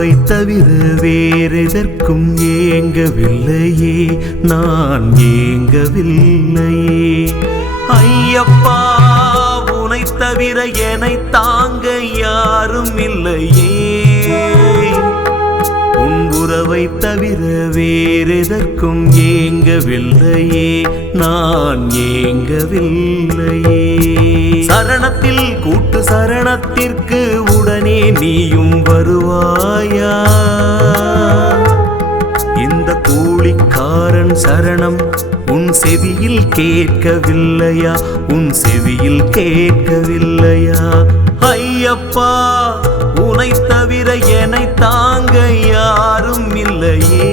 உறவை தவிர வேறெதற்கும் ஏங்கவில்லையே, நான் ஏங்கவில்லையே. ஐயப்பா, உனை தவிர என்னை தாங்க யாரும் இல்லையே. உன் உறவை தவிர வேறெதற்கும் ஏங்கவில்லையே, நான் ஏங்கவில்லையே. சரணத்தில் கூட்டு சரணத்திற்கு உடனே நீயும் வருவாயா? இந்த கூலிக்காரன் சரணம் உன் செவியில் கேட்கவில்லையா? உன் செவியில் கேட்கவில்லையா? ஐயப்பா, உனை தவிர என்னை தாங்க யாரும் இல்லையே.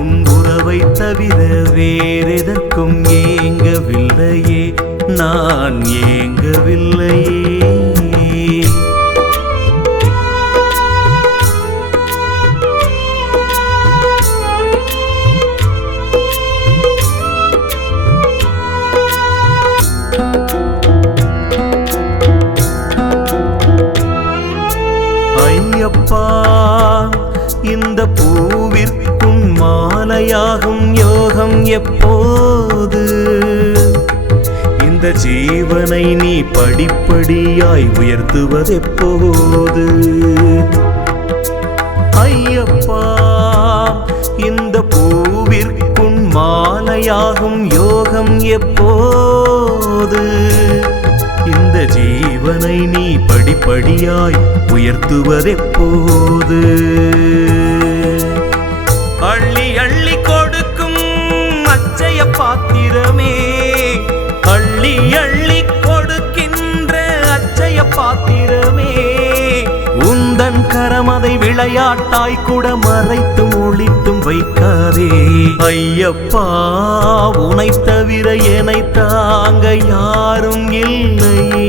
உன் உறவை தவிர வேறெதற்கும் ஏங்கவில்லையே, நான் ஏங்கவில்லையே. ஐயப்பா, இந்த பூவிற்கும் மாலையாகும் யோகம் எப்போது? இந்த ஜீவனை நீ படிப்படியாய் உயர்த்துவதெப்போது? ஐயப்பா, இந்த பூவிற்கும் மாலையாகும் யோகம் எப்போது? இந்த ஜீவனை நீ படிப்படியாய் உயர்த்துவதெப்போது? அள்ளி அள்ளி கொடுக்கும் அச்சய பாத்திரமே, அள்ளி அள்ளி கொடுக்கின்ற அச்சய பாத்திரமே, உந்தன் கரமதை விளையாட்டாய் கூட மறைத்தும் ஒளித்தும் வைக்காதே. ஐயப்பா, உனை தவிர என்னை தாங்க யாரும் இல்லையே.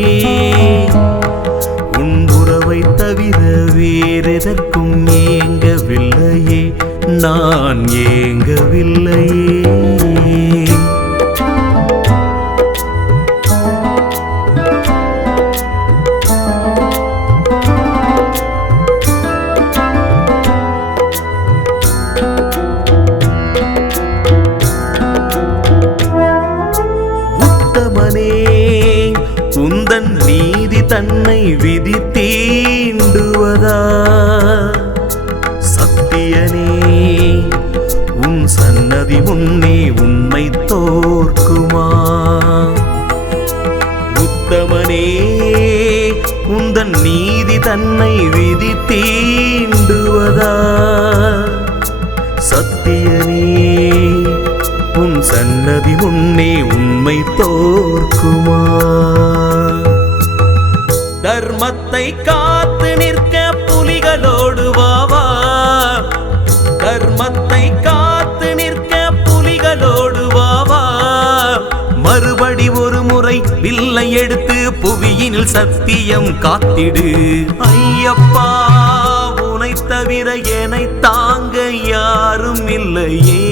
உன் உறவை தவிர வேறெதற்கும் ஏங்கவில்லையே, நான் ஏங்கவில்லையே. உந்தன் நீதி தன்னை விதி தீண்டுவதா? சத்தியனே, உன் சன்னதி முன்னே உண்மை தோற்குமா? உத்தமனே, உந்தன் நீதி தன்னை விதி தீண்டுவதா? சத்தியனே, உன் சன்னதி முன்னே உண்மை தோற்குமா? தர்மத்தை காத்து நிற்க புலிகளோடு வாவா, தர்மத்தை காத்து நிற்க புலிகளோடு வாவா. மறுபடி ஒரு முறை வில்லை எடுத்து புவியினில் சத்தியம் காத்திடு. ஐயப்பா, உனை தவிர என்னை தாங்க யாரும் இல்லையே.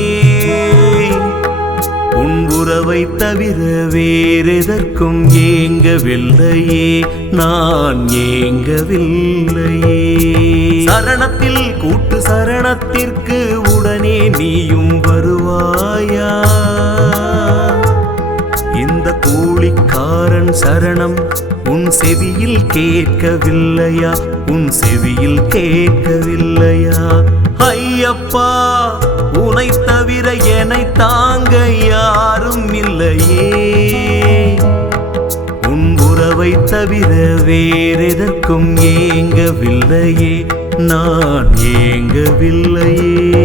உன் உறவை தவிர வேறெதற்கும் ஏங்கவில்லையே, நான் ஏங்கவில்லையே. சரணத்தில் கூட்டு சரணத்திற்கு உடனே நீயும் வருவாயா? இந்த கூலிக்காரன் சரணம் உன் செவியில் கேட்கவில்லையா? உன் செவியில் கேட்கவில்லையா? ஐயப்பா, உனை தவிர என்னை தாங்க யாரும் இல்லையே. உன் உறவை தவிர வேறெதற்கும் ஏங்கவில்லையே, நான் ஏங்கவில்லையே.